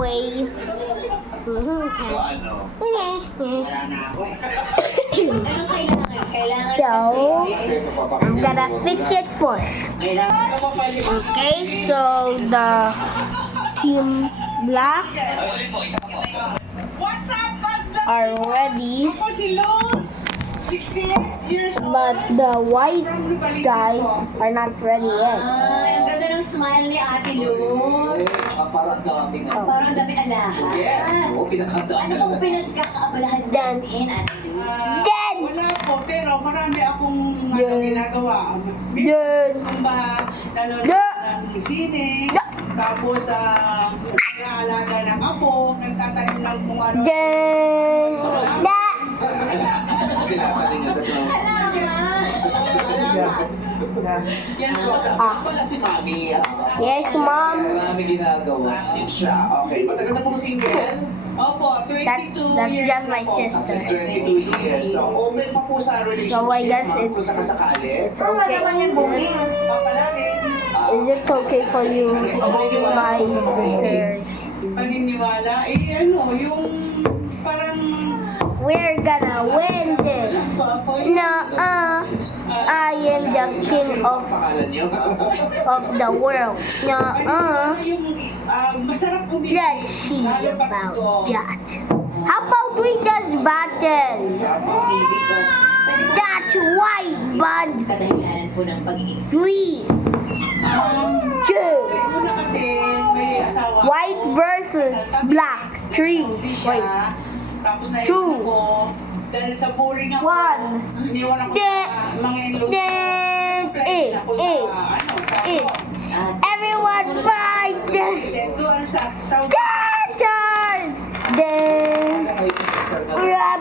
way. So ano? Wala na ako eh. Anong kailangan? Kailangan So, Kasi I'm gonna fix it first. kailangan ko mapalipad. Okay, so the team black What's up, Badla? are ready, Ako si Luz, 68 years old. but the white guys are not ready yet. Ay, ang ganda ng smile ni Ate Luz. Parang daming ano. Parang dami alahas. Yes, oo, pinaghandaan Ano bang pinagkakaabalahan natin, Ate Luz? Then, Wala po, pero marami akong Yeah. ginagawa. Then, Sumba, nanonood Yeah. ng sine, Yeah. tapos nag-aalaga ng apo, nagtatanim ng kung ano. then, Pinataling agad lang. Yan po. Pala si Mami. yes, mom. Marami ginagawa. Active siya. Okay. Matagal na pong single? Opo, 22 That's years just my na po. sister. 22 years. So, open pa po sa relationship. So, I guess ma'am, it's- kung sakasakali. It's okay. Papala rin. Is it okay for you, my sister? Paniniwala, ano, yung parang We're gonna win this. No, I am the king of Pangalan niyo? the world. No, yung masarap umiyak. let's see about that. How about we just battle? That's white, bud. Kadahilanan po ng pagiging 3, 2, Una kasi may asawa. white versus black. 3. Hindi Wait. siya. Tapos na Two. ko. Dahil sa boring ako. One. Iniwan ako Then, sa mga in-laws. then, Ako sa, eh. Everyone fight. Then, doon sa South. Turn. Then,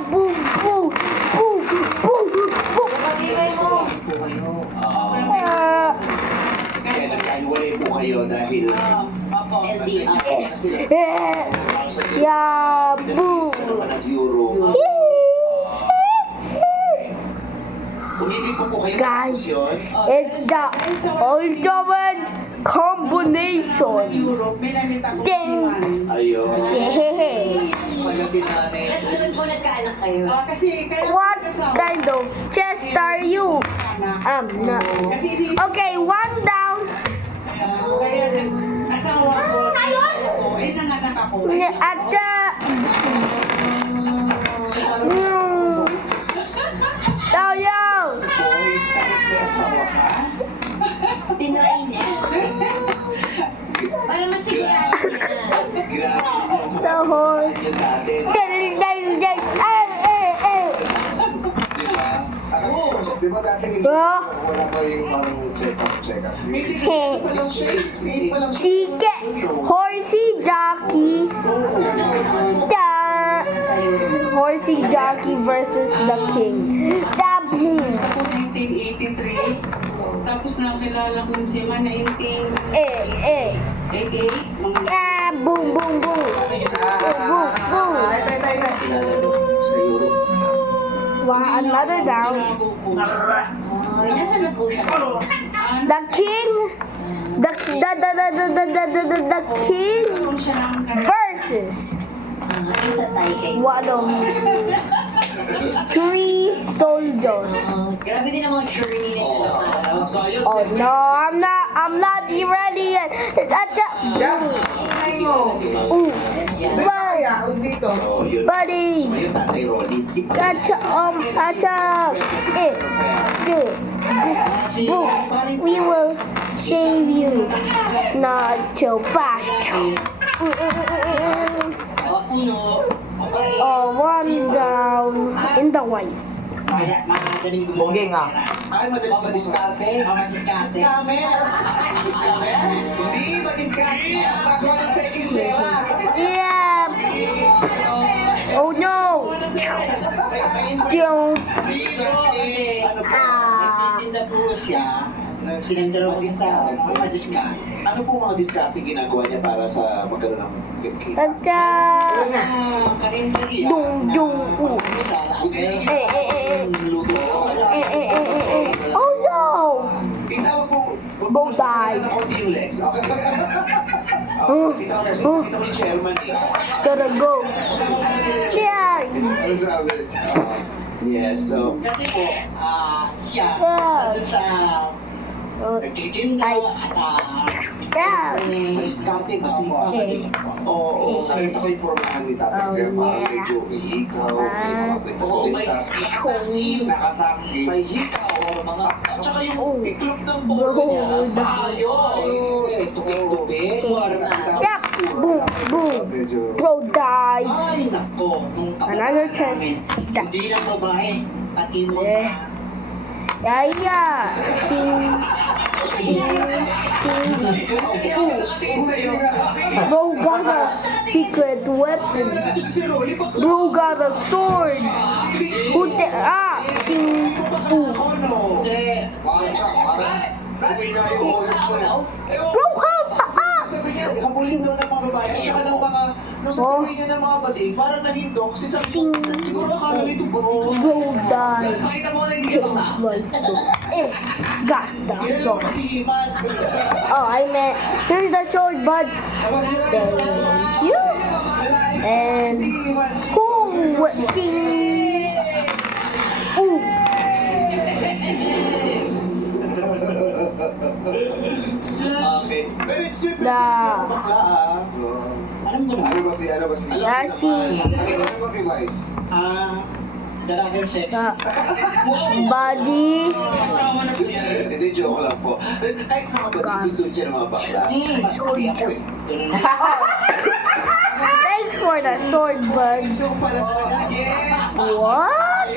boom, boom, boom, boom, boom. Kaya nagkahiwalay po kayo dahil Opo. LDR. na sila. Yeah, boom. Naman at Euro. Umibig po kayo ng Guys, yun. it's the ultimate combination. Europe, may namita ko Then, Ayun. Hehehe. Tapos doon po nagkaanak kayo. Kasi, kaya What kind of chest are you? No. Kasi ini Okay, one down. kaya asawa ko, ay nanganak ako. At the Yo. Boys, kahit may asawa ka, Tinry niya. Para masigurado niya. grabe. The horse. Yun dati. Di ba? Ako, di ba dati Ah. wala pa yung parang check-up. Hindi, pa lang siya. 68 pa lang siya. Chicken, horsey jockey. The horsey jockey versus the king. The boom. Sa ko 1983, tapos nakilala ko si Ma 1988, Eh. mga Yeah, boom, boom, boom. Boom, boom. Sa Europe. Wow, another down. binago ko. Ay, nasaan na po siya? The king, the king Nagkaroon siya ng versus Ay, sa Thai kayo. one of 3 soldiers. Grabe din ang mga journey nito. So, ayun. Oh no, I'm not ready yet. That's a ooh, So, yun. buddy. Ayun, Tatay Rolly. That's boom. We will save you, not so fast. Oh, one down in the white. Bonggeng ah. Ay, madaling madiskarte. Madiskarte. Diskarte? Hindi, madiskarte. Pagkawa ng peking pera. Yeah. Oh no. Don't. Nagtitinda po siya. Sinendero ko sa mga diskarte. Ano po mga diskarte ginagawa niya para sa magkaroon ng cake? Tata. Karinderya. Dung, dung. Luto. Oh no. Tinawag po. Bowtie. Ng konti yung legs. Okay. Kita ko yung chairman eh. Gotta go. Yeah. Ano sabi? Yes, so... Kasi po, siya, Yeah. doon sa nagtitinda Ay. at Yeah. Madiskarte, masipag. Okay. Oo. Nakita ko yung pormahan ni Tatay Oh, Bear, parang yeah. medyo may hikaw, may mga kwintas-kwintas. Nakatakdi. May hikaw, mga... At saka yung Oh. tiklop ng polo niya, ayos! Tupik-tupik. Yeah. Boom, boom. Medyo... Throw die. ay, nako, nung Another chest. hindi lang babae, pati mga Eh. Yeah, yeah. Sing. Bro got a secret weapon. Bro got a sword. Who sing. Ooh. Bro has Sabi niya, habulin daw ng mga babae, at saka ng mga, nung sasabihin niya ng mga bading, parang nahindok, kasi sabi Sing. siguro akala nito bro. Bro died. My sword. Got the sword. Kasi Iman. Oh, I meant here's the sword, bud. Thank you. And who sing? Ooh. Okay. Pero it's sweet Da. na bakla ah. alam mo na, Ano ba si... Yeah, Ano ba si Vice? dalagang sex. Buddy. Hindi, joke lang po. Kahit sa mga bading, gusto siya ng mga bakla. Thanks for the sword, bud. Joke pala talaga. What?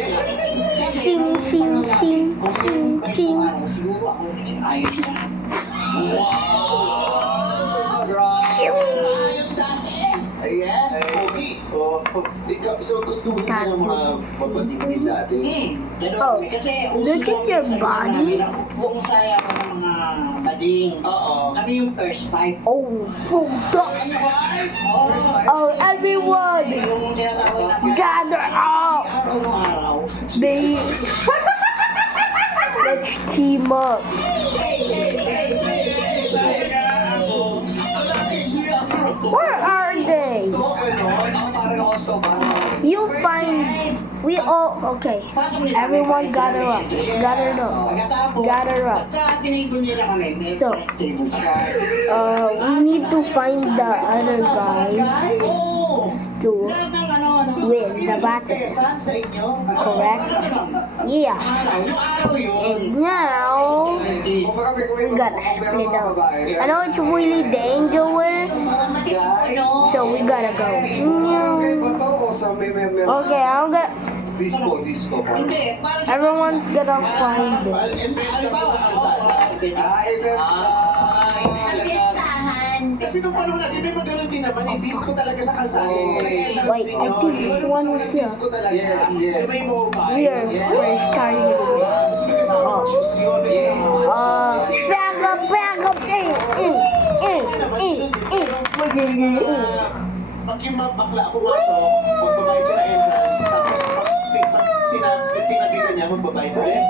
Sing, sing, sing, sing, sing. Siguro ako ayos na. Yes, Pogi. Oh, ikaw, so gusto mo ka ng mga babading din dati? Oh, Kasi look at your body. Kung saya ko ng mga bading. Oo. Kami yung first fight. Oh, God. Oh, everyone, Yung tinatawag na gather up. araw ng araw. They let's team up. Where are they? You find we all okay. Everyone gather up. Gather up. Gather up. Pagka tinable nila kami, may So, table chart. We need to find the other guys to Lahat ng ano, win the battle. Saan sa inyo? Correct? Yeah. Yung araw yun. And now Kung baka may we gotta split up. I know it's really dangerous, so we gotta go. Kay Bato o sa may... Okay, I'm gonna. Disco. Hindi, parang Everyone's gonna find it. Event lang sa kalsada. Event. Listahan. Kasi nung panahon natin, may magano'n din naman, eh, disco talaga sa kalsada. May entrance Wait, din I yun. think Di ba? one was Walang here. disco talaga. Yes, yes. Di ba yung mobile? We are first starting it. May kasama ng shoes yun, may kasama ng Back up, Pag yung mga bakla pumasok, magbabayad siya ng entrance, tapos pag tinabigan niya, magbabayad ulit.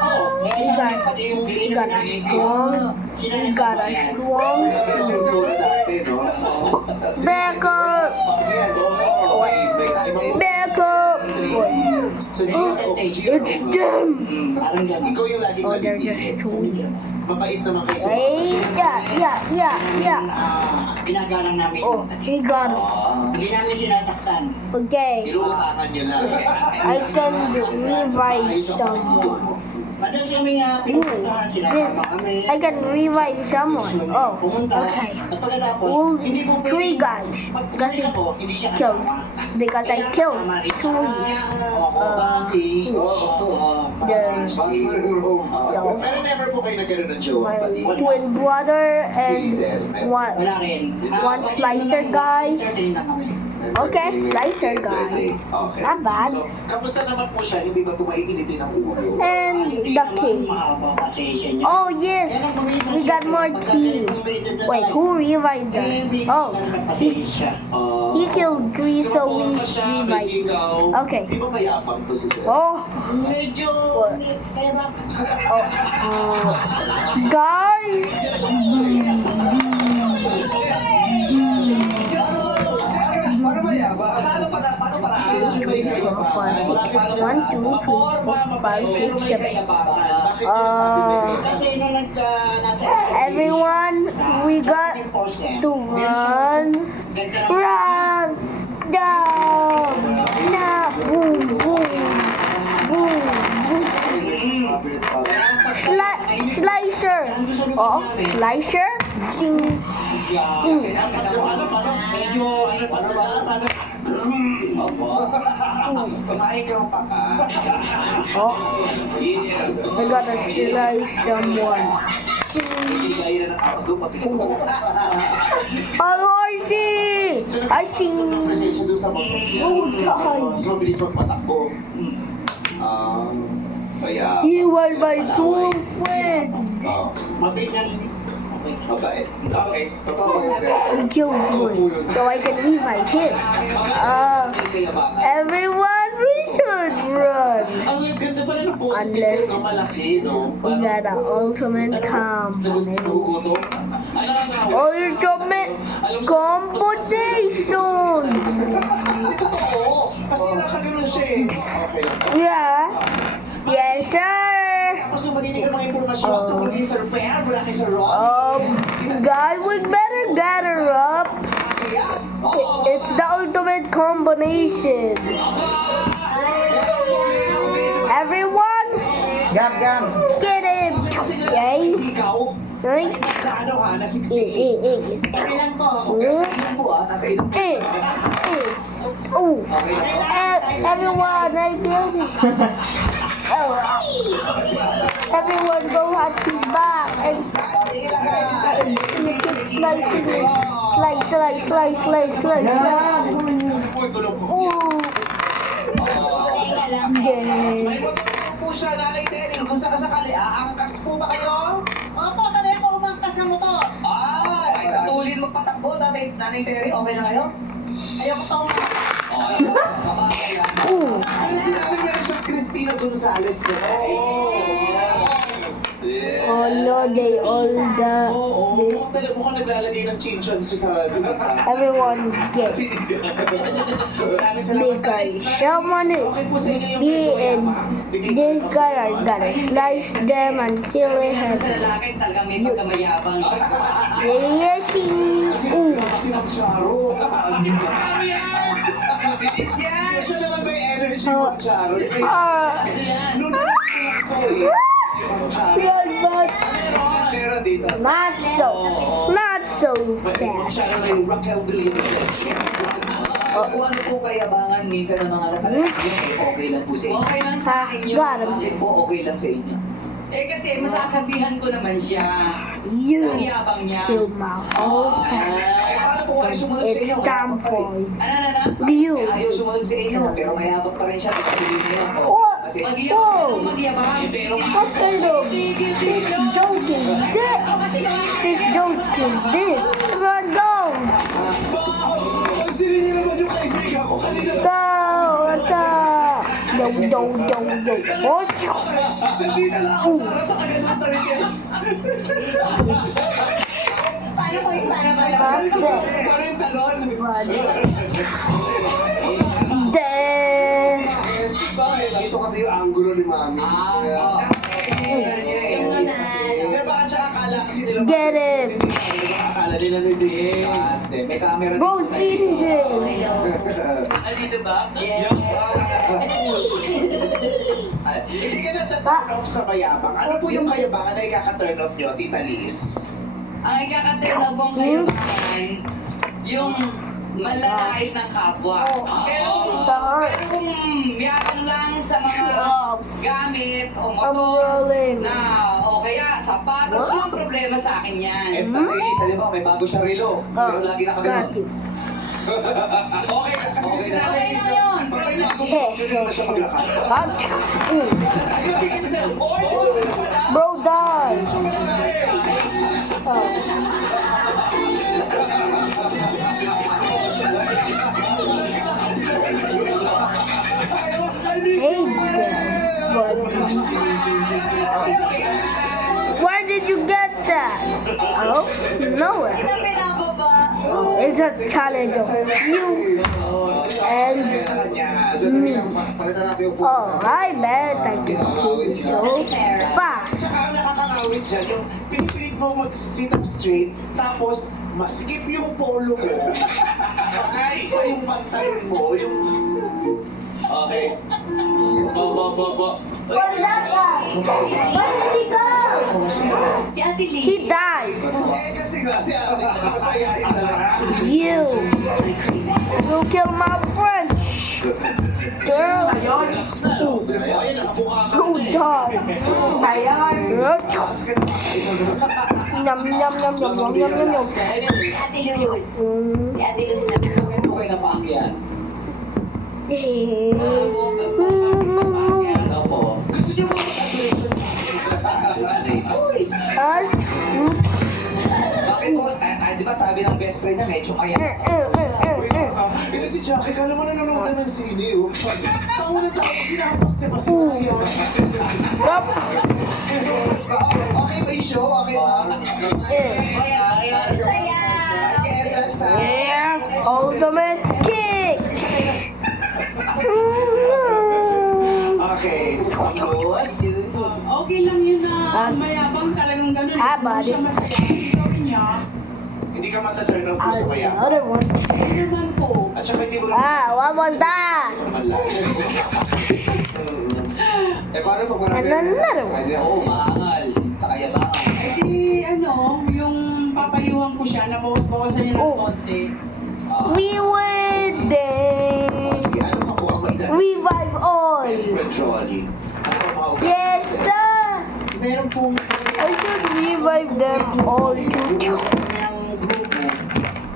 Oo, may We kasama got, pati yung we bill got a namin. strong, we got a strong. Grabe yung kultura dati, no? Back up, Yan, oo, may ibang back up. So, It's them. Parang ganun. ikaw yung laging Oh, they're just nabibigit. chewing. Mabait naman kayo sa mga Hey, yeah. Ginagalang namin Oh, yung kapatid. we got it. Hindi namin sinasaktan. Okay, Inuutangan niya lang. I can revive someone. Madalas kami nga pinupuntahan, sinasama kami. I can revive someone. Oh, Pumunta. okay. At pagkatapos, Well, hindi po three guys. Pag Kasi pumunta ko, hindi siya killed. kasama. Because I killed two. Then Pero never po kayo nagkaroon ng jowa, my buddy. twin brother and one Wala rin. One slicer guy. Entertain na kami. Okay, slicer guy. Okay. Not bad. So, kamusta naman po siya? Hindi ba tumaiinitin ang ulo? And the king. Oh yes, we got more tea. Wait, who revived us? Oh, he killed three, so we revived. Okay. Di ba mayapang to si Sir? Oh, Medyo, kaya ba? guys, 1, 2, 3, 4, 5, 6, 7. Kasi nung nasa Everyone, we got to run, run, down, now, boom, boom, boom, boom. Slicer. Oh, slicer. Sing. Paano? Medyo, paano? Kumain ka pa ka. Oh, I gotta slice someone. Hindi kaya na ng abdo pag tinito. Oh, I see. I see. Conversation doon sa motor niya. Oh, God. So, mabilis magpatakbo. Kaya... He was my true friend. mabait niyan. Mabait. Okay, totoo ba yun, sir? He killed me, so I can revive him. Everyone, we should run. Ang ganda pala ng boses ni Unless sir, no? Malaki, no? We got an ultimate combination. Nagugutom? Ultimate combination. Hindi totoo. Kasi nakaganon siya eh. Okay lang. Yeah. Yes, sir. Tapos yung maninigan mga impormasyon tungkol kay Sir Fair, mula kay Sir Ronnie. Guys, we better gather up. It's the ultimate combination. Everyone, Gam. get him. Yay. Ikaw, Right? na ano ha, na 16. Kailan po? Oh, everyone, I did it. Oh. Everyone go watch his back and slice. Ooh. Teka lang. Yeah. May motor po siya, Nanay Terry. Kung sakasakali, aangkas po ba kayo? Opo, tanay po umangkas ng motor. Ay, Sa tulin magpatakbo, Nanay Terry, okay na kayo? Ayoko pa umangkas. Ooh. Pero sinabi meron siyang Cristina Gonzalez doon. Oh no, they all Oo, mukhang naglalagay ng chinchons sa mata. everyone get Maraming salamat. because someone Okay po sa inyo yung me medyo and mayama. this guy are gonna slice them until they have Sa lalaki talagang may pagkamayabang. racing. Ooh. Kasi ng Charo. Siya naman may energy ng Charo. Noon na ko eh. Ang Charo. Yeah, but Meron dito. not so fast. Charo na yung Raquel Villalobos. Kung ano po kayabangan minsan ng mga lalaki, okay lang po sa inyo. Okay lang sa akin yun. Got him. Bakit po okay lang sa inyo? Eh kasi masasabihan ko naman siya. You Ang yabang niya. kill my whole family. Paano po kayo sumunod sa inyo? It's time for Ano? you. Ayaw sumunod sa inyo, pero mayabang pa rin siya. Sabihin niyo yun. What? Kasi Magyabang siya Whoa. ng magyabang. Pero What kind of sick joke is this? Sick joke is this? Run, go! Sino niyo naman yung kaibigan ko kanina? Go! Attack! Yo. Oh, Nandito lang ako. Nakaganon pa rin yan. paano ko para ba yun? Parang talon. Then, Dito kasi yung angulo ni Mami. Yung nanalo. Kaya baka tsaka akala kasi nila get it! akala nila nandito. may camera Bro, eating it! Nandito ba? Yes. Hindi ka na-turn off sa mayabang. Ano po yung kayabangan na ikaka-turn off nyo, Tita Liz? Ang ikakatinabong kayabangan, yung malalait ng kapwa. Pero kung yabang lang sa mga gamit o I'm motor rolling. na o kaya sapatos, ang problema sa akin yan. Ladies, halimbawa, may bago siya relo. Pero lagi Got nakaganon. you. Okay lang, kasi Okay si lang. Nanay Liz Okay lang yun. pag may nagtutulog, hindi naman siya maglakad. Ooh. Kasi nakikita siya, oy, dito na pala. Bro, die! Oh. Hey there, buddy. Where did you get that? Oh, nowhere. Pinababa. Oh, it's the challenge of you and me. Oh, I bet I can keep it so fast. Tsaka ang nakakangawit dyan, yung pinipilit mo mag-sit up straight, tapos masikip yung polo mo, masikip pa yung pantalon mo, yung... Okay. Bo. Where's that guy? Where did he go? Si Ate Lee. He died. Kasi nga, si Ate, kasi masayahin talaga. You kill my friend. Girl, Ayun, nakabukha ka who na eh. died? Ayan. Yum, yum, yum, yum, yum, yum, yum, yum. Si Ate Luz. Mm. Si Ate Luz na. Okay na paakyat. Opo. Gusto niyo mo mag-aggression? Us. Bakit po? Di ba sabi ng best friend niya medyo kaya? Ito si Jackie, kala mo nanonood na ng sine, oh. Tawa na tawa, sinapas niya pa si Maya. Okay ba yung show? Okay ba? Saya. Okay, that's Yeah, ultimate kick. Okay, tapos. Okay lang yun na mayabang talagang ganun. Ah, Kung buddy. siya masaya, gawin niya. Hindi ka mataturn off mo sa maya. Another one. Ano naman po? At saka hindi mo lang... What was that? Eh, paano pag marami Another one. Oo, maangal. Sa kayabangan. Eh di, yung papayuhan ko siya, nabawas-bawasan niya ng Oh. konti. We were there. Sige, ano pa po ang may dati? Revive all. Best friend Jolly. Ano pa mga Yes, sir. Meron pong I should revive them all too. ng grupo.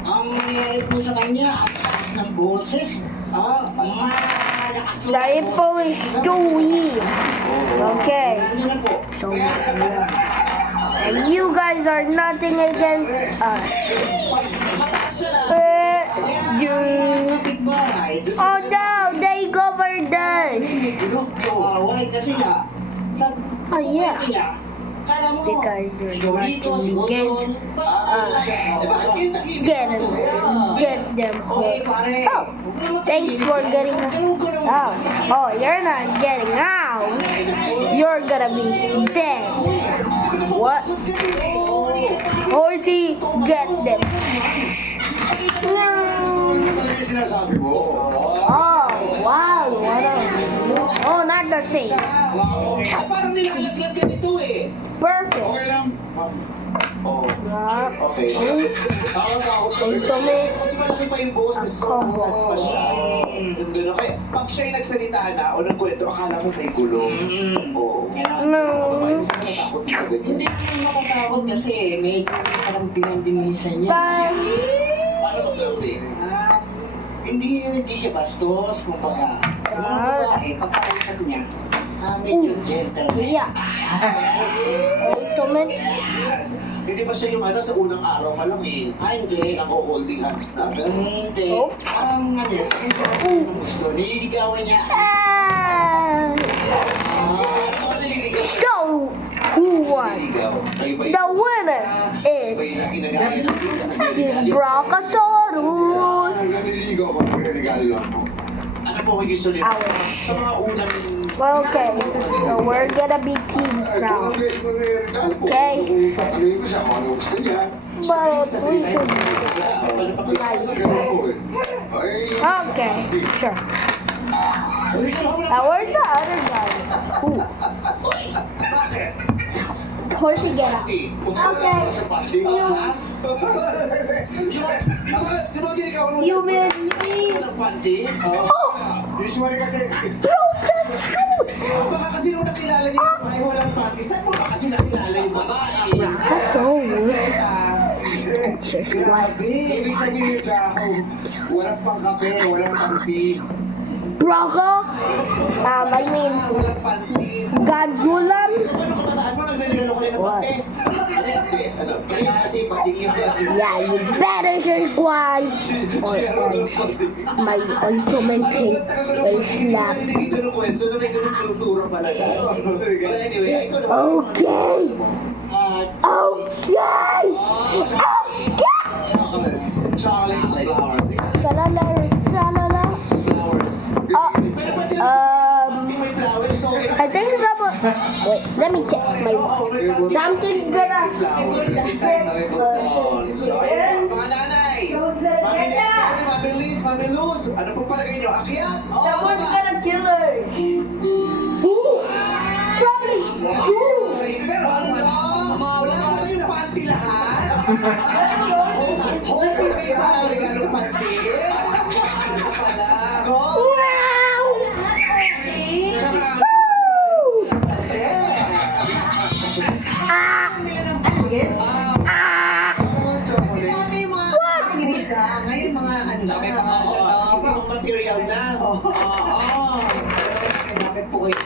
Ang nangyayari po sa kanya, ang taas ng boses. Malakas po. Dahil po is too weak. Okay. Ano na po? So, and you guys are nothing against us. You. Kapitbahay. Oh no, they covered us. Why? Kasi nga, sa Oh yeah. niya, kala mo, Because you're going to Gordon, get them Okay, home. pare. Oh, thanks for getting us out. Oh, you're not getting out. You're gonna be dead. What? Horsey, get them. No. Oh, wow. What a... Oh, not the same. Parang nilalaglag ka nito eh. Perfect. Oh, Ah, okay. ultimate. Mas malaki pa yung boses ko. Tangkat pa siya. Yung gano'n. Kaya pag siya'y nagsalita na o nagkwento, akala mo may gulo. Oo. No. Takot na Hindi ganyan. naman makatakot kasi medyo parang dinandinisan niya. Bye. Paano maglambing? Hindi siya bastos, kumbaga. Yung mga babae, pagkakausap niya, medyo gentle. Yeah. Ultimate. Hindi ba siya yung ano sa unang araw pa lang eh? Hindi. Nako-holding hands na. Hindi. Oh. Ang ano, ang gusto, nililigawan niya. Ano ba naliligaw? So, who won? Naliligaw. Kayo ba The winner Kayo ba is yung ginagaya ng the Brachiosaurus. Ano po may gusto niyo? Ow. Sa mga unang... Okay, so we're gonna be teams now. Okay? But we should. Okay, sure. Now where's the other guy? Ooh. Bakit? Horsey, get out. Okay. Di ba ginagawa mo? You mean me? Ng panty? Oh! Usually kasi... Bro, just shoot! Baka kasi nung nakilala niyo yung babae walang panty, saan mo ba kasi nakilala yung babae? Brachiosaurus. Just like Ibig sabihin siya, walang pangkape, walang panty. Braga. I mean, Walang panty. Godzilla. Ano kabataan mo, naglalagano ko rin ng panty? Hindi, ano, kaya kasi pating yung... Yeah, you better just one. Or else my ultimate king will slap. Ito ng kwento na may ganun kultura pala dahil. Well, anyway, ikaw naman. Okay. Okay. Okay. Chocolates. Chocolates, flowers. Shalala, shalala. Flowers. Oh, Pero pwede rin may flowers. So, I think it's about. Wait, let me check my. Something's gonna. So, ayan, mga nanay. Mabilis, mabilis. Ano pong palagay nyo? Akyat? Someone's gonna kill her. Who? Probably. Who? Wala mo kayong panty lahat? Hold ko kayo sa regalong panty. Go! Wow! Ah! Ah! Ngayon mga ano na. Ibang material na. Bakit po kayo?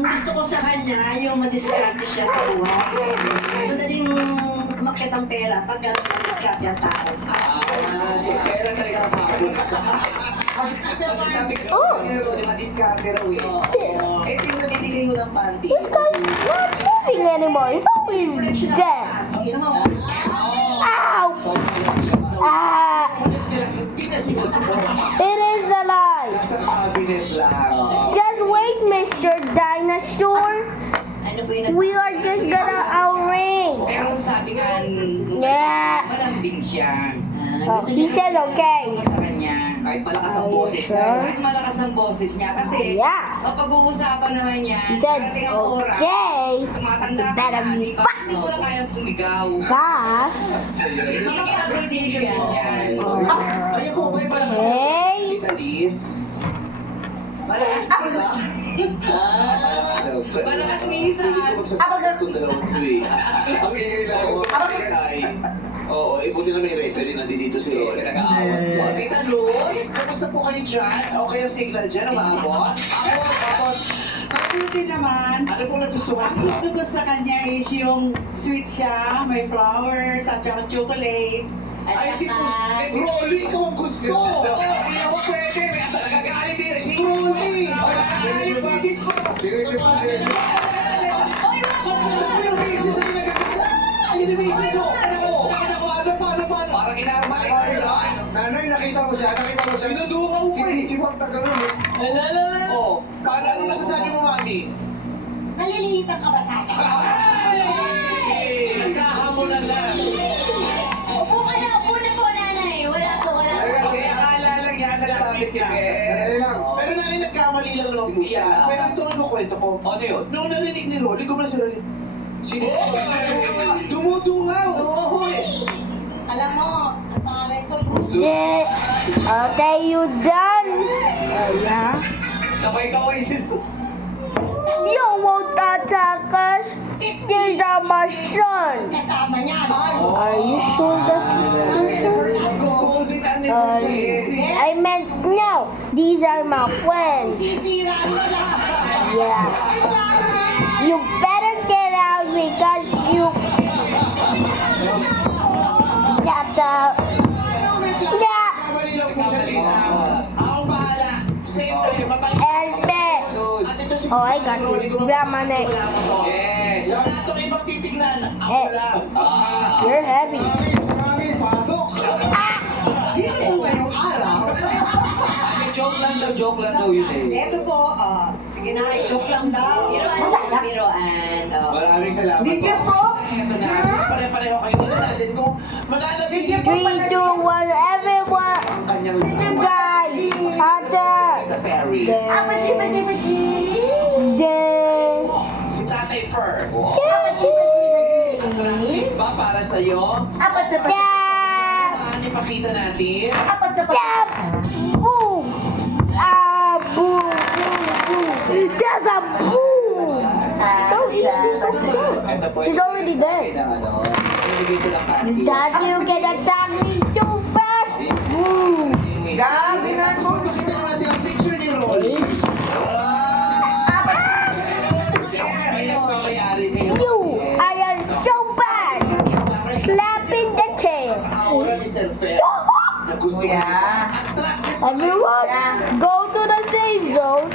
Gusto ko sa kanya yung madiskarte siya sa buhay. Madaling umakyat ang pera pag gano'n madiskarte ang tao. So pera talaga sa sabon ka sa Sabi ko, madiskarte raw eh. Eh, tingnan nabibigay mo ng panty. This guy's not moving anymore. He's always dead. Ow! Ah! Hindi na sinusubo. It is a lie. Nasa cabinet lang. Just wait, Mr. Dinosaur. We are just gonna outrange. Pero sabi nga, Yeah. malambing siya. Oh, he said okay. Sa kanya. Kahit malakas ang boses Sir? niya. Kahit malakas ang boses niya kasi Yeah. kapag uusapan naman niya, He said darating ang oras, okay. tumatanda ka Better na, be di ba? Hindi ko na kayang sumigaw. Fast. Makikita-dedication yan. Kayo po ba'y malakas Hey. Tita Liz? Malakas ka ba? Malakas ni Isa. Hindi ko magsasabi itong dalawang to eh. Ang ingay lang ako. Oo, buti na may referee nandito si Ron. Tita Luz, kamusta po kayo dyan? Okay ang signal dyan, umaabot? Mabuti naman. Ano pong nagustuhan Ang mo? gusto ko sa kanya is yung sweet siya, may flowers, at saka chocolate. Ay, di po. Rolly, ikaw ang gusto. Hindi ako pwede. May asa nagagalit din. Si Rolly! Nagagalit yung misis ko. Ano yung misis ang nagagalit? Ayun yung misis mo. Paano? Parang inaarmay. Nanay, nakita mo siya? Sinudungaw ko eh. Sinisipag na gano'n eh. Oh, paano ano masasabi mo, Mami? Nalilihitan ka ba sa akin? Nagkahamunan lang. Upo ka na, upo na po, nanay. Wala po. Kaya akala lang niya sabi si Ben. Pero nanay, nagkamali lang naman po siya. Pero ito ang kwento ko. Ano yun? Nung narinig ni Rolly, kumala si Rolly. Sino? Dumutungaw! Oo, Alam mo, ang pangalan ko, Gusto. Yeah. Okay, you done? Yeah. Kaway-kaway sila. You won't attack us. These are my sons. Kasama niya, no? Are you sure that these are your sons? Golden anniversary. I meant no. These are my friends. Sisira mo na. Yeah. You better get out because you. Shut up. Yeah. Kamali lang po siya, tita. Ako bahala. Same tayo, mabait. Elbet. At ito si Oh, I got Rolly, it. kung Grandma mapapanood, neck. wala mo to. Yes. Wala itong ibang titignan. Ako Eh. lang. You're heavy. Mami, pasok. Dito po ngayong araw, Joke lang daw yun eh. eto po, sige na, joke lang daw. Biroan. Maraming salamat Bigyan po. Ito na. Since pare-pareho kayo dito natin kung mananatili po 3, 2, 1, everyone. ang kanyang Guys, attack. Tita Terry. Then. Si Tatay Per. Yeah. Attractive ba para sa'yo? Yeah. Saan ipakita natin? Yeah. Boom. Ah, boom, boom, boom. That's a boom. So easy. He's already dead. Ibigay ko lang panty. Dad, you can attack me too fast. Boom. Gabi na po. Pakita mo natin ang picture ni Rolly. Ay, nagmamayari kayo. You, I am so bad. Slapping the tail. Aura ni Sir Fer. Na gusto mo. Attractive. Everyone, go to the safe zone.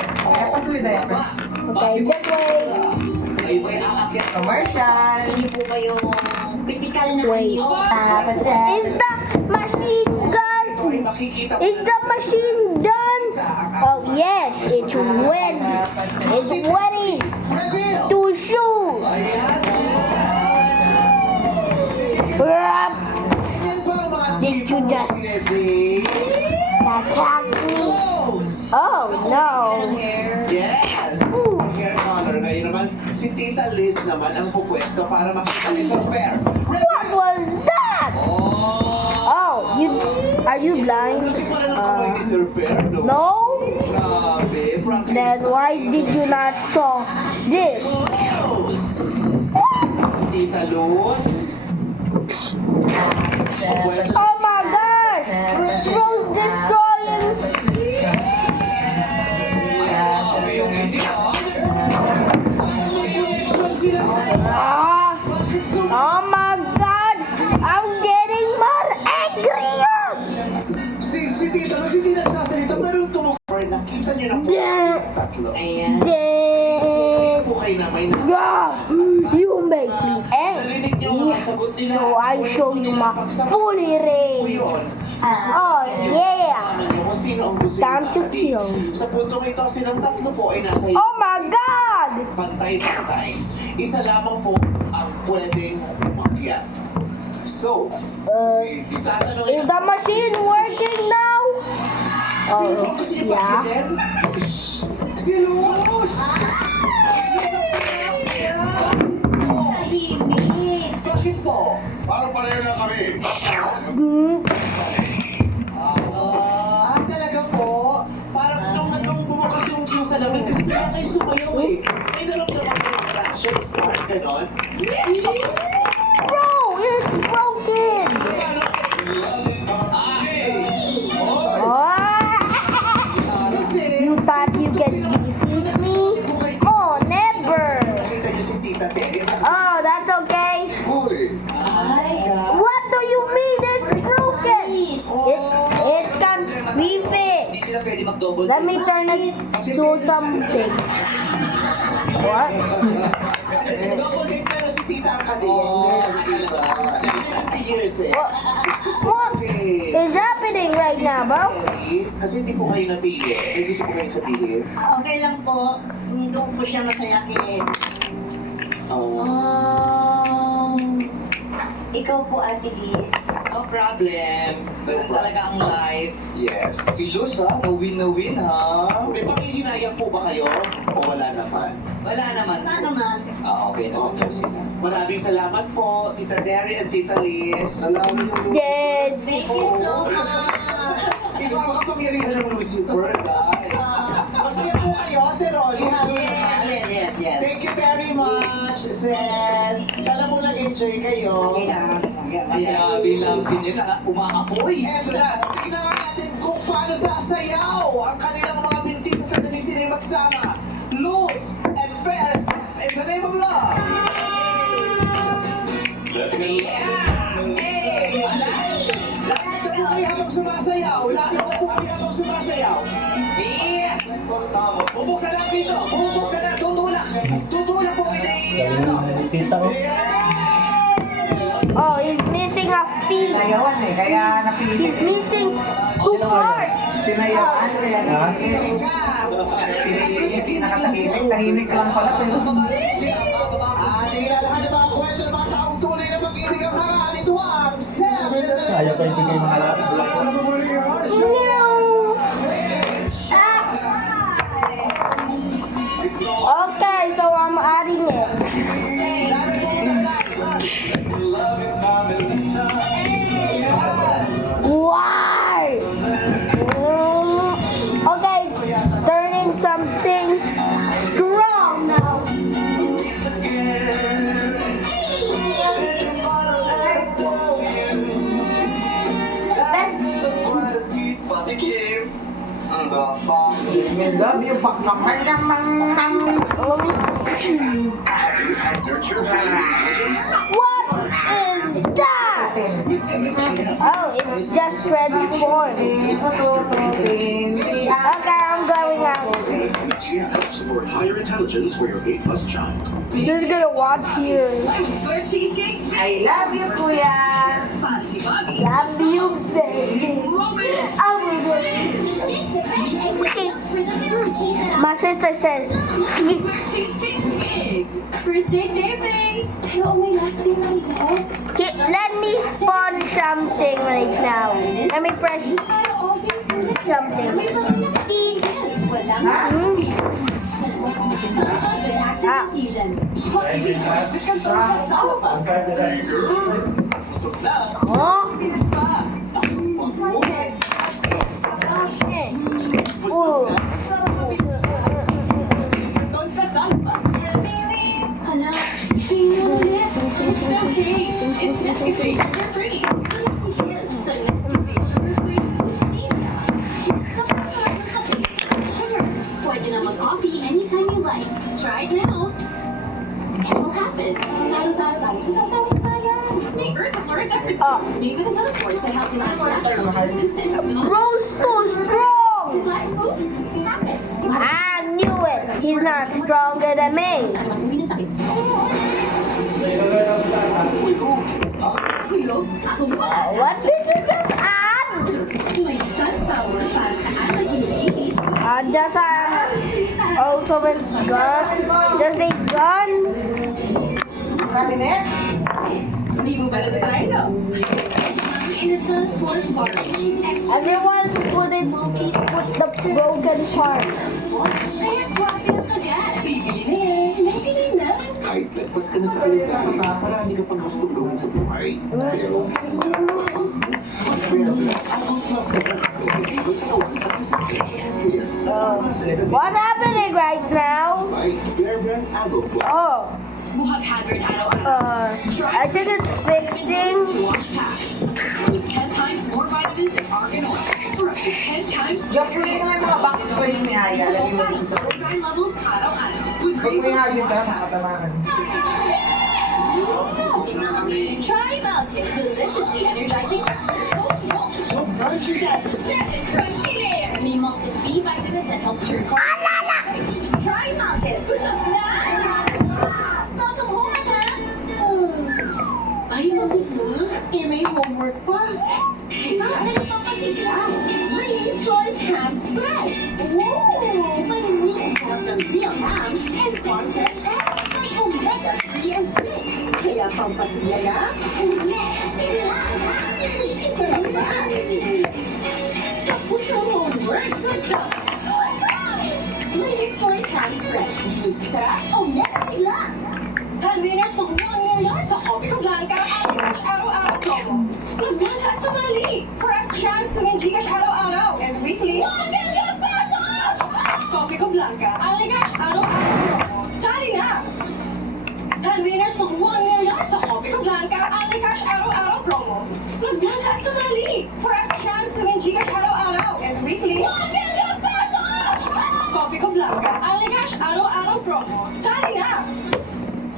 Okay, just wait. Kayo ba'y aakyat? Gusto niyo po ba yung pisikal na Wait. anyo. Is the machine gun? Ito ay makikita mo Is the machine done? Oh yes, it's ready. It's ready Reveal! to shoot. Ayan. Rap, Yan ba ang mga Did tipo you mo just- ready? attack me. Close! Oh no. Yes! Ooh. Ang hair color. Ngayon naman, si Tita Liz naman ang pupwesto para makita ni Sir Fair. What was that? Oh! Oh, are you blind? Laki pa rin ang kamay ni Sir Fair, no? No? Grabe, practice. Then why did you not saw this? Close! Tita Luz. Pupwesto. Oh my gosh! Rose destroying. May connection sila. Ah! Bakit sumama? Oh my god! I'm getting more angrier! Si Tita Luz hindi nagsasalita, pero tumok. Nakita niyo na po Yeah. tatlo. Ayan. Then, Po kayo na may yeah, you make me Narinig niyo ang mga angry. sagot nila. So I show you my fully Po range. yun. Oh yeah! Alaman niyo kung sino ang gusto Time niyo to makati. kill. Sa puntong ito, silang tatlo po ay nasa Oh my god! pantay-pantay. Isa lamang po ang pwedeng umakyat. So, tatanungin Is the machine working now? sino po ang gusto niyo yeah. pakyatin? Si Luz! Tahimik. Bakit po? Parang pareho na kami. Hmm. Talaga po. Parang nung bumukas yung salamin kasi bigla kayo sumayaw eh. May naramdaman kayo ng attraction, spark, ganon. Bro, it's broken! Oh! Kasi, You thought you can defeat me? Oh, never! nakita niyo si Tita Terry. Oh, that's okay. Uy! What do you mean it's broken? It can be Hindi fixed. sila pwede mag-double. Let me turn it to something. What? Double date pero si Tita ang kadin. 50 years eh. What Okay. is happening right now, bro? Terry, kasi hindi po kayo napili. May gusto po kayo sabihin. Okay lang po. Doon po siya masayakin. Ikaw po, Ate Liz. No problem. Ganun talaga ang life. Yes. Si Luz ha, na-win ha. May panghihinayang po ba kayo? O wala naman? Wala naman. Wala naman. Okay naman daw sila. Maraming salamat po, Tita Terry and Tita Liz. Yes. Thank you so much. Ikaw ang kapangyarihan ng Lucifer, guys. Masaya po kayo, Sir Rolly. Yes. Thank you very much, sis. Sana po nag-enjoy kayo. Grabe lang din nila, umaapoy. Eto na, tignan nga natin kung paano sasayaw ang kanilang mga binti sa sandaling sila magsama. Luz and Fair Step in the name of love. Lapit na po kayo habang sumasayaw. Lapit na po kayo habang sumasayaw. Yes! Bubuksan lang dito. Bubuksan lang. Tutulak. Tutulak po kita. Oh, he's missing a feet. Sayawan eh, kaya napili. He's missing two parts. Sinayawan ko yan. Tahimik lang pala. Tingnan lahat ng mga kwento ng mga taong tunay na pag-ibig ang hangal. Ito ang Step in the Ayaw ko ibigay mga lahat. Okay, so I'm adding it. Why? Okay, it's turning something strong now. I love you, pak naman naman. Nurture What? is that? Oh, it's just transformed. Okay, I'm going out. MTN helps support higher intelligence for your 8+ child. Just gonna watch here. I love you, Kuya. Love you, baby. I will go. My sister says, First date, baby. Pero may last day na ito. let me spawn something right now. Let me press something. Walang Ah. fusion. Oh. Oh. Hala, tingnan ulit. It's okay. It's Nescafe Sugar Free. Pwede na mag-coffee anytime you like. Try it now. It will happen. Salo-salo tayo sa sawsawing bayan. May Ursiflora Zephyr Oh. made with intellisports that helps enhance natural resistance to intestinal. Rose so strong. It's like, oops, it happens. I knew it. He's not stronger than me. Uwi na sakit. Tulog? Ako ba? What did you just add? May sunpower para sa ating inulinis. Just also with gun. Just a gun. Cabinet? Hindi mo ba na-try, no? Innocent for barbecue. Everyone put the broken part. Kaya swap yung agad. Bibili na yan. Bibili na. Kahit lagpas ka na sa kalendaryo, marami ka pang gustong gawin sa buhay. Pero, Adult Plus na good health at resistance. What's happening right now? By Bear Brand Adult Plus. Oh, Buhag haggard araw-araw. I think it's fixing. Wash pack. With 10 times more vitamins and argan oil. For up to 10 times Joke mo yung mga box toys ni Aya. Lagi mo dun sa Dry levels araw-araw. With Huwag mo yung hagis ha, wash pack. makatamakan. Try Malkin's deliciously energizing. So crunchy. That's 7 crunchy there. May Malkin B vitamins that help turn. Try Malkin. Busog na. Welcome home, anak. Ay, pagod na. Eh, may homework pa. Ano pa kasi lang? Lady's Choice Ham Spread. Ooh, malamig ang sarap ng real ham and farm-fresh eggs. May omega-3 and 6. Kaya pampasigla na? Omega-6 isa lang ba? Tapos ang homework. Good job. Lady's Choice Ham Spread. Sarap, omega-6 lang. Winners, makuha ang ngayon sa Coffee Ko Blanca at araw-araw promo. Mag-Blanca at sumali! Correct chance to win Gcash araw-araw and weekly. 1 million pesos! Coffee Ko Blanca, aligash araw-araw promo. Sali na! 10 winners, makuha ang ngayon sa Coffee Ko Blanca aligash araw-araw promo. Mag-Blanca at sumali! Correct chance to win Gcash araw-araw and weekly. 1 million pesos! Coffee Ko Blanca, aligash araw-araw promo. Sali na!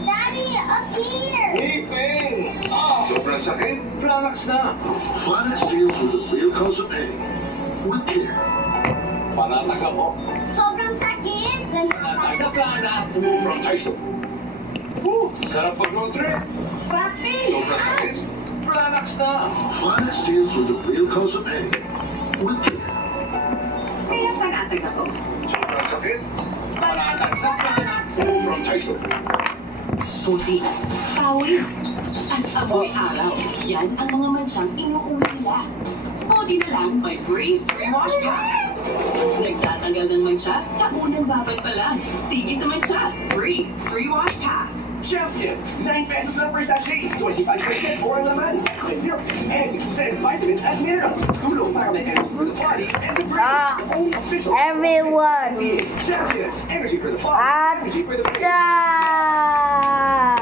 Daddy, up here! Iping! Sobrang sakit? Flanax na. Flanax deals with the real cause of pain. With care. Panatag ako. Sobrang sakit! Panatag na Flanax. From Tyson. Sarap pag-road trip. Papi! Sobrang sakit? Flanax na. Flanax deals with the real cause of pain. With care. Kaya panatag ako. Sobrang sakit? Panatag sa Flanax. From Tyson. Puti, pawis, at amoy araw. Yan ang mga mansyang inuuwi nila. Buti na lang may Breeze 3 Wash Pack. Nagtatanggal ng mansya sa unang babad pa lang. Sige sa mansya, Breeze 3 Wash Pack. Champion! 9 pesos lang per sachet. 25% more ang laman. With milk, egg, and vitamins and minerals. Tulong para may energy for the party and the brain. Ah, Own official everyone. Champion! Energy for the body, At energy for the brain.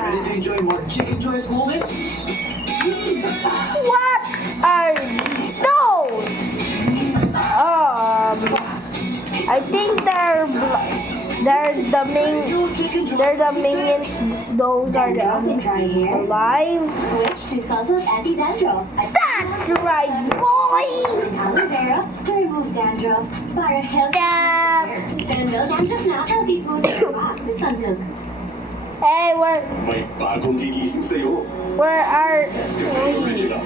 Ready to enjoy more Chicken Choice moments? What are those? I think they're They're the minions. Those are Dandruff and the dry hair? alive. Switch to Sunsilk Anti-Dandruff. That's right, boy. Aloe vera to remove dandruff. Para healthy Yeah. hair. Ganda dandruff na healthy smooth hair pa with Sunsilk. Hey, May bagong gigising sa'yo. where are Nescafe we? Original.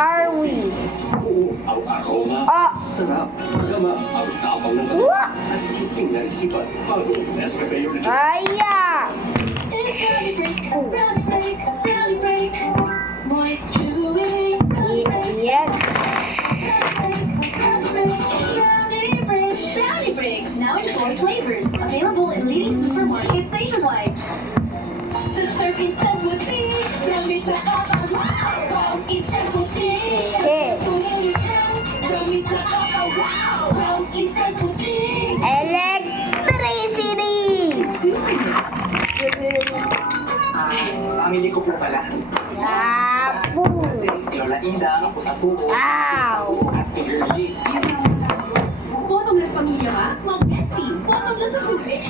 Are we? Oo, ang aroma. Ah. Sarap. Dama, ang tapang ng What? at gising na isipan. Bagong Nescafe Original. Aya. It's brownie break, brownie break, brownie break. Moist chewing, brownie break, Yes. brownie break, brownie break. Now in 4 flavors, available in leading supermarkets nationwide. Sister instant with me, tell me to wow, instant with me. Okay. Tell me to wow, instant with me. Electricity. Family ko po pala. Apo. Lola Indang, ako sa tuo. Ow. At si Girlie. Bottomless pamilya ba? Mag-bestie. Bottomless sa sulit.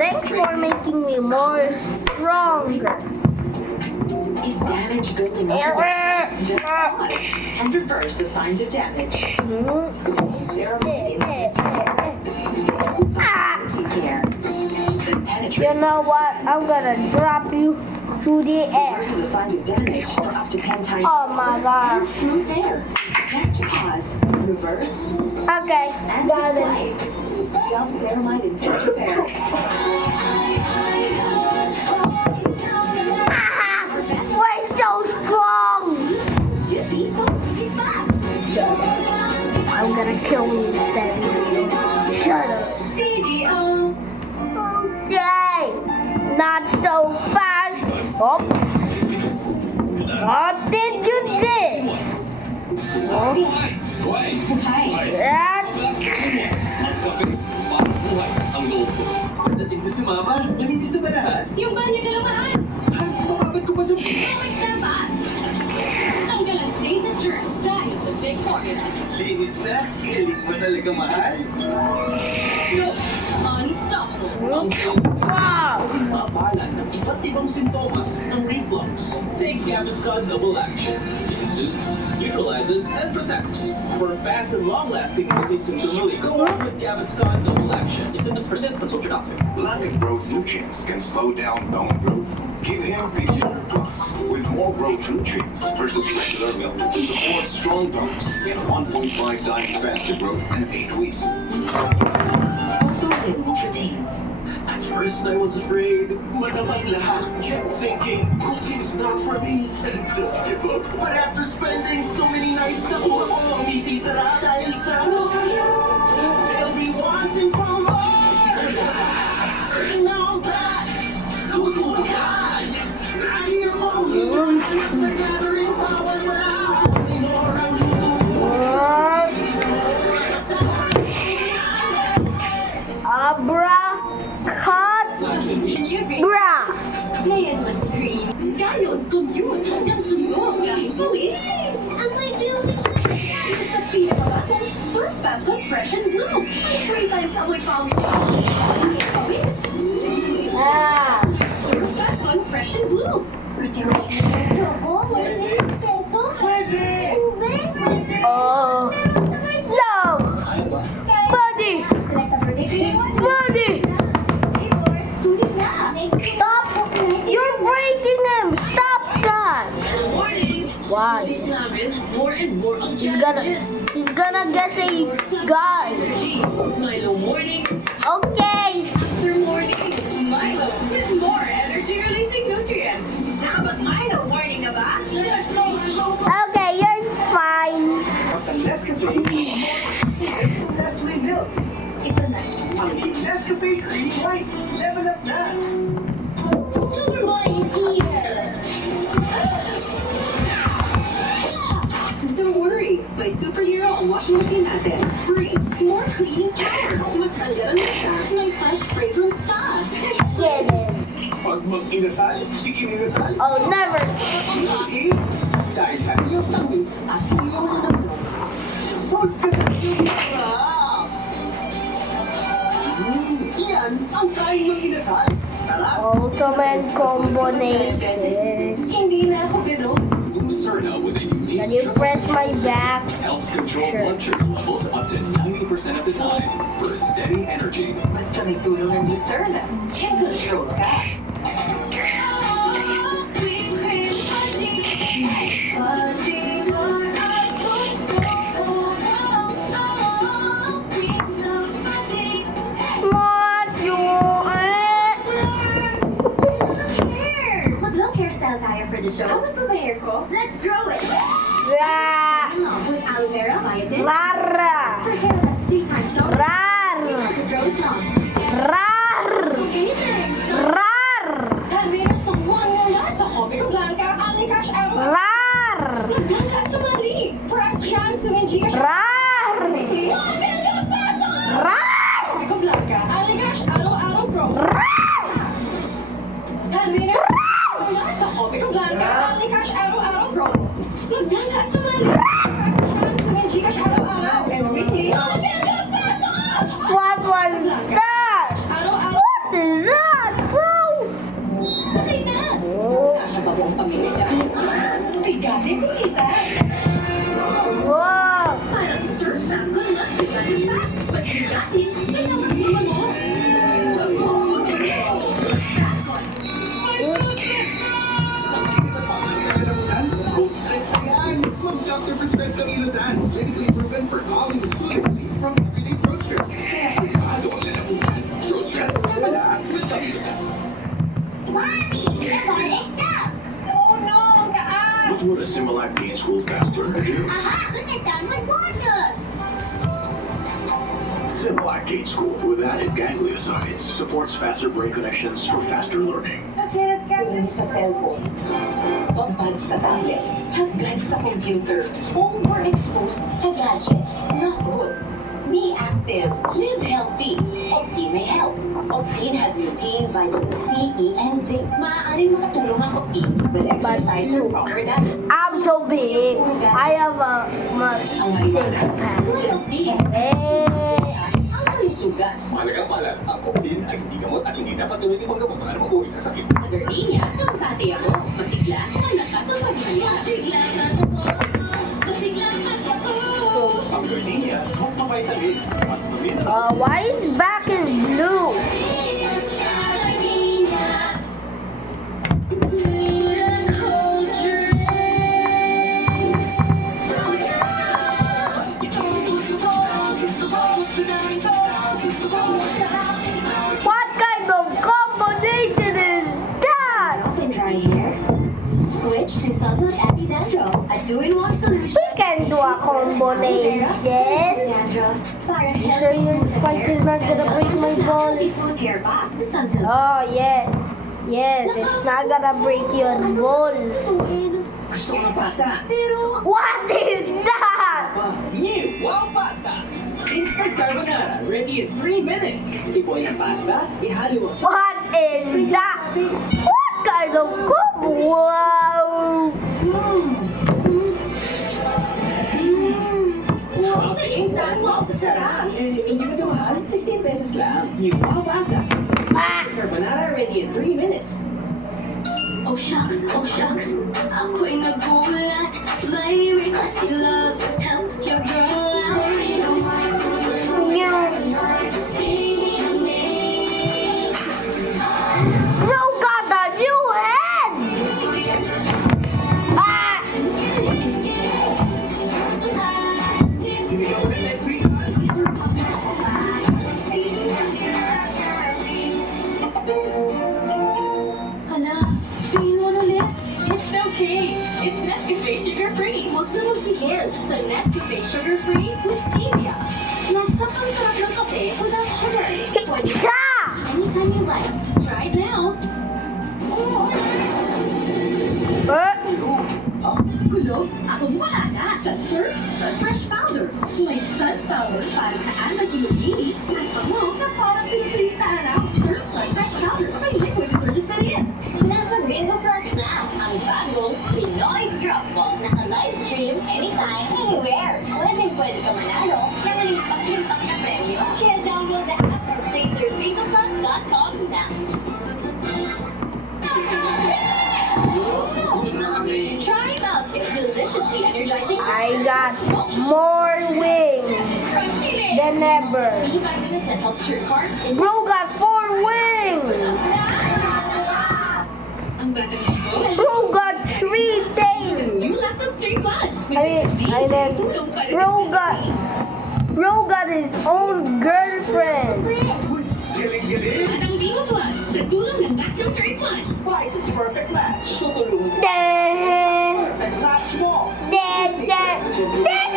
Thanks for making me more stronger. Is damage building up? Just pause and reverse the signs of damage. Ceremony Ah. take care. Then penetrate. You know what? I'm gonna drop you through the air. Reverses the signs of damage for up to 10 times. Oh my god. Smooth hair. Just pause, reverse, Okay, and got it. apply. Dove Ceramide Intense Repair. Ah, we're so strong. Juicy, so sweet fast. I'm gonna kill you instead. Shut up. CGO. Okay, not so fast. Oops. What did you do? That. Dating na si Mama. Malinis na ba lahat? Yung banyo na lumahan. Ay, mababad ko pa sa... Always dapat. Tanggal ang stains at germs dahil sa Big Formula. Linis na. Galing mo talaga, mahal. Looks unstoppable. Wow. Mapalan ng iba't ibang sintomas ng reflux. Take Gaviscon Double Action. It soothes, neutralizes, and protects. For fast and long-lasting anti-symptom relief, go on with Gaviscon Double Action. If symptoms persist, consult your doctor. Lack growth nutrients can slow down bone growth. Give him Pediatric Plus with more growth nutrients versus regular milk to support strong bones in 1.5 times faster growth in 8 weeks. Also available for teens. At first I was afraid, matabang lahat. Kept thinking, cooking's not for me, and just give up. But after spending so many nights, nakuha ko ang ngiti sara dahil sa they'll be wanting for more. Now I'm back, tutukan. Nahihirap akong hilang sa gatherings, bawal wala. More ang Abra. Cut. Bra. Ngayon mas green. Gayon, commute. Ang sunog kahit pawis. Ang may building sa pinakabagong surf bags on fresh and blue. 3 times amoy pawis. Pawis. Ah. Surf bags on fresh and blue. Choco, peso. Pwede! Oh. No. Buddy. Select a predicted one. Buddy. Sulit na. Stop. You're breaking him. Stop that. Warning! Why? Smoothies namin, more and more ang He's gonna get a gun. Milo morning Okay. after morning. Milo with more energy-releasing nutrients. Dapat Milo morning na ba? Let's go! Okay, you're fine. Ang Nescafe, Nestle Milk. Ito na. Ang Nescafe Cream White. Level up na! Superboy is here. Don't worry, may superhero ang washing machine natin. Breathe, more cleaning power. Mas tanggalan na siya, may fresh fragrance pa. Get it. Pag mag-inasal, si Kininasal. Oh, never. Eh, dahil sa iyong tamis at iyong namnos, solve ka sa iyong sarap. Masahin yung kinasal. Tara! Ultimate combination. Hindi na ako gano'n. Lucerna with a unique Can you press my back? helps control Sure. blood sugar levels up to 90% of the time for steady energy. Basta may tulong ng Lucerna, in control ka. What you Mag-long hairstyle tayo for the show. Awat pa ba hair ko? Let's grow it! Ra! With aloe vera, biotin. Rara! For hair that's 3 times stronger. Rar! As it grows long. Rar! Okay, sir. Rar! Kalminas pagbuhan nga lahat sa hobby ko blanca, alikash araw. Rar! Blanca at sumali. For a chance to win Gcash. Rar! Rar! Hobby ko blanca, alikash araw-araw pro. Rar! Kalminas pagbuhan lahat sa hobby ko blanca, alikash araw-araw pro. Blanca at sumali. For a chance to win Gcash araw-araw. Every day. What was that? Araw-araw. What is that, bro? Sakay na. Kasya ba buong pamilya dyan? Bigatin ko kita. Wow! Parang surf-rap ko na bigatin pa. Mas bigatin, may naman naman mo. Road stress na yan! Mag-Dr. Prescribe Camilosan. Clinically proven for calming suitably from everyday throat stress.Ado ang lalamunan. Throat stress? Wala. With Camilosan. Mommy, stop! Oh no, taan! What would a Similac gain school fast learner do? Aha, look at that, my water! Similac Gain School with added gangliosides supports faster brain connections for faster learning. Tulad sa cellphone, babad sa tablet, sagad sa computer, overexposed sa gadgets. Not good. Be active. Live healthy. Optine may help. Optine has lutein, vitamin C, E, and zinc. Maaaring makatulong ang Optine with exercise and proper diet. I'm so big. I have a six-pack. Optine. Hey! Ang kalusugan. Mahalagang pala, ang Optin ay hindi gamot at hindi dapat gamitin panggamot sa anumang uri ng sakit. Sa gardenia, kampate ako. Masigla, malakas ang pagmamaya. Masigla ka sa ko. Masigla ka sa ko. Ang gardenia, mas ma-vitamins, mas ma-minerals. Why his back is blue? What kind of combination is that? Rough and dry hair? Switch to Sunsilk Anti-Dandruff, a 2-in-1 solution. We can do a combination. Dandruff, para You sure your spike is not gonna break my balls? Smooth hair back, Sunsilk. Oh, yeah. Yes, it's not gonna break your balls. Gusto ko ng pasta. Pero, What is that? New Wow Pasta! Instant carbonara, ready in 3 minutes. Iboy ng pasta, ihalo mo sa What is that? What kind of combo? Wow! wow, sa instant, wow, sa sarap. Hindi mo ito mahal? 16 pesos lang. New Wow Pasta. Ah! Carbonara ready in 3 minutes. Oh shucks, ako'y nagulat. May request you love, help your girl out. Bro got a new head! Ah! See me again next week. Hala, sino ulit? It's okay. It's Nescafe Sugar Free. Huwag na magbihil sa Nescafe Sugar Free with stevia. Nasa ang sarap ng kape without sugar. Pwede Ka! anytime you like. Try it now. Kulog, ako wala na sa Surf Sun Fresh Powder. May sun power para sa anak ilubilis at pango na parang pinipili sa araw. Surf Sun Fresh Powder, may liquid detergent na rin. Nasa Bingo Plus na ang bagong Pinoy Drop Ball. Naka-livestream anytime, anywhere. Pwede ka manalo ng limpak-limpak na premyo. Kaya download the app or play their BingoPlus.com energizing. I got more wings Crunchy than ever. B vitamins that helps your heart and Bro got 4 wings. Ang bata nito. Bro got 3 things. New laptop 3 Plus. I mean, bro got his own girlfriend. Galing-galing. Ang Vivo Plus sa tulong ng laptop 3 Plus. Spice is perfect match. Tutulungan Dun, perfect match mo. dun, dun, dun, dun.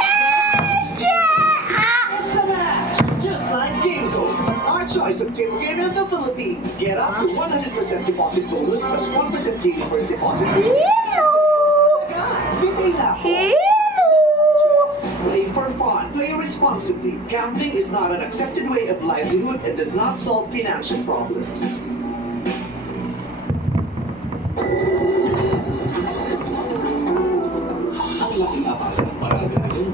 Ah! It's a match. Just like GameZone, our choice of table game in the Philippines. Get up to 100% deposit bonus plus 1% daily first deposit. Hello. Bigay na. Hello. Play for fun. Play responsibly. Gambling is not an accepted way of livelihood and does not solve financial problems. Ang laking akala ng parada na yun.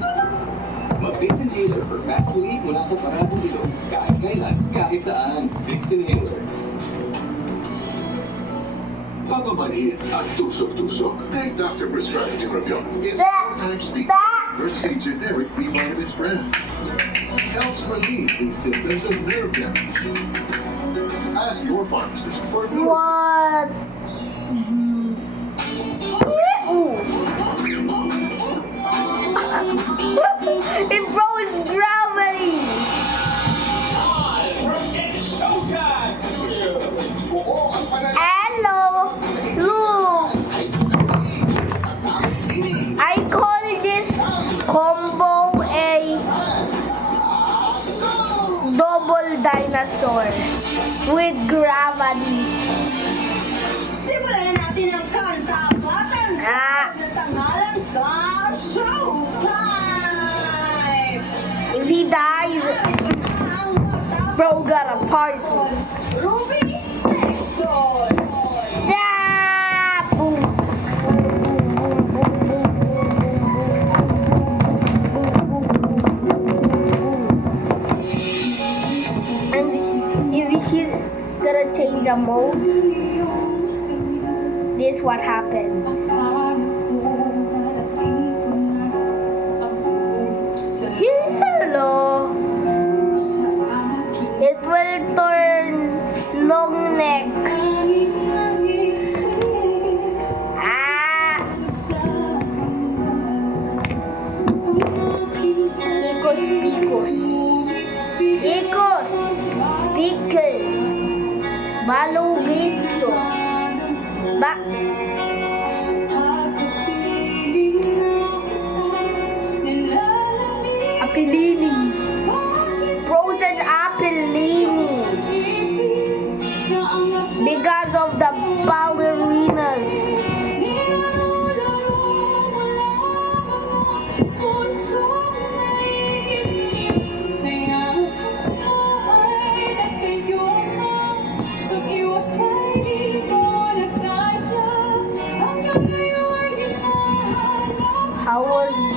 Mag-Vicks Inhaler for fast relief mula sa paradong ilong. Kahit kailan, kahit saan. Vicks Inhaler. Papamanhid at tusok-tusok, kay Dr. Prescribed Neurobion is Da- 4 times speed da- versus a generic B vitamins brand. It helps relieve these symptoms of nerve damage. Ask your pharmacist for Neurobion. What? Ooh. It froze gravity. Hello. Look. I call this combo a double dinosaur with gravity. simulan na natin ang kanta-batang Ah. sa tangalan sa Showtime! If he dies, Ang matapang bro got a party. Ruby Nexon! Ah! Boom. And if he's gonna change a mode, this what happens. Hello. It will turn long neck. Ah! Ikos pikos. Ikos pikos. Balong gusto. Ba? Apilini. Frozen Apilini. Because of the ballerinas. How was